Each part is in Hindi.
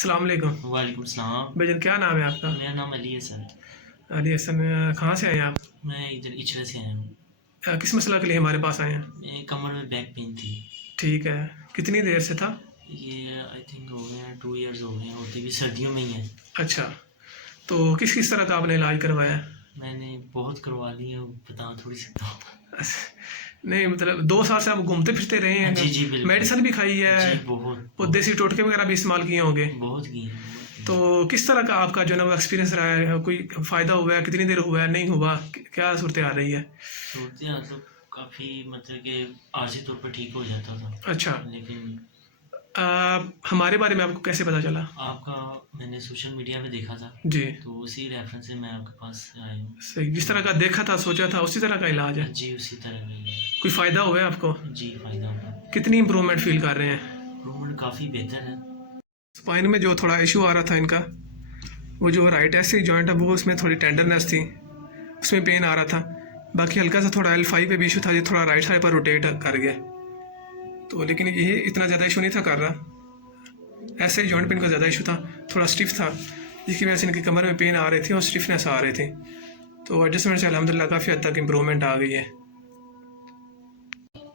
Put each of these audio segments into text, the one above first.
अस्सलाम वालेकुम। वालेकुम सलाम। भाईजान क्या नाम है आपका? मेरा नाम अली है सर। अली हसन। कहाँ से आए हैं आप? मैं इधर इचरा से आया हूँ। किस मसला के लिए हमारे पास आए हैं? मैं कमर में बैक पेन थी। ठीक है, कितनी देर से था? ये आई थिंक हो गए हैं 2 इयर्स हो गए हैं, होती भी सर्दियों में ही है। अच्छा, तो किस किस तरह का आपने इलाज करवाया है? मैंने बहुत करवा लिए, बता थोड़ी सकता हूँ। नहीं मतलब 2 साल से आप घूमते फिरते रहे हैं? जी जी बिल्कुल। मेडिसिन भी खाई है? जी बहुत वो बहुत देसी टोटके वगैरह भी इस्तेमाल किए होंगे? बहुत किए हैं, बहुत किए हैं। तो किस तरह का आपका जो है ना वो एक्सपीरियंस रहा है? कोई फ़ायदा हुआ है? कितनी देर हुआ है, नहीं हुआ? क्या सूरत आ रही है? सूरत हाल तो काफ़ी मतलब कि आर्जी तौर पर ठीक हो जाता था, अच्छा, लेकिन हमारे बारे में आपको कैसे पता चला? आपका मैंने सोशल मीडिया पे देखा था, जी, तो उसी रेफरेंस से मैं आपके पास आया हूँ। सही। जिस तरह का देखा था, सोचा था, उसी तरह का इलाज है? जी उसी तरह का ही है। कोई फ़ायदा हुआ है आपको? जी फ़ायदा होगा। कितनी इम्प्रूवमेंट फ़ील कर रहे हैं? इम्प्रूवमेंट काफ़ी बेहतर है। स्पाइन में जो थोड़ा इशू आ रहा था इनका, वो जो राइट एससी जॉइंट है वो उसमें थोड़ी टेंडरनेस थी, उसमें पेन आ रहा था। बाकी हल्का सा थोड़ा L5 पे भी इशू था, ये थोड़ा राइट साइड पर रोटेट कर गया। तो लेकिन ये इतना ज़्यादा इशू नहीं था कर रहा। ऐसे जॉइंट पेन का ज़्यादा इशू था, थोड़ा स्टिफ था, जिसकी वजह से इनकी कमर में पेन आ रही थी और स्टिफनेस आ रही थी। तो एडजस्टमेंट से अल्हम्दुलिल्लाह काफ़ी हद तक इम्प्रूवमेंट आ गई है।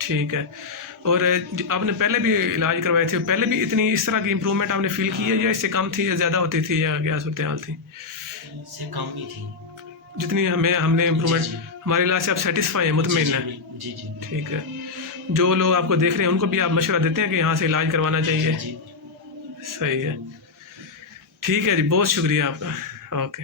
ठीक है। और आपने पहले भी इलाज करवाए थे, पहले भी इतनी इस तरह की इम्प्रूवमेंट आपने फील की है, या इससे कम थी या ज़्यादा होती थी, या क्या सूरत हाल थी? इससे कम ही थी। जितनी हमने जी इम्प्रूवमेंट, जी हमारे इलाज से आप सेटिस्फाई हैं, जी मुतमिन जी हैं? जी जी ठीक है। जो लोग आपको देख रहे हैं उनको भी आप मशवरा देते हैं कि यहाँ से इलाज करवाना जी चाहिए? जी। सही है। ठीक है जी, बहुत शुक्रिया आपका। ओके।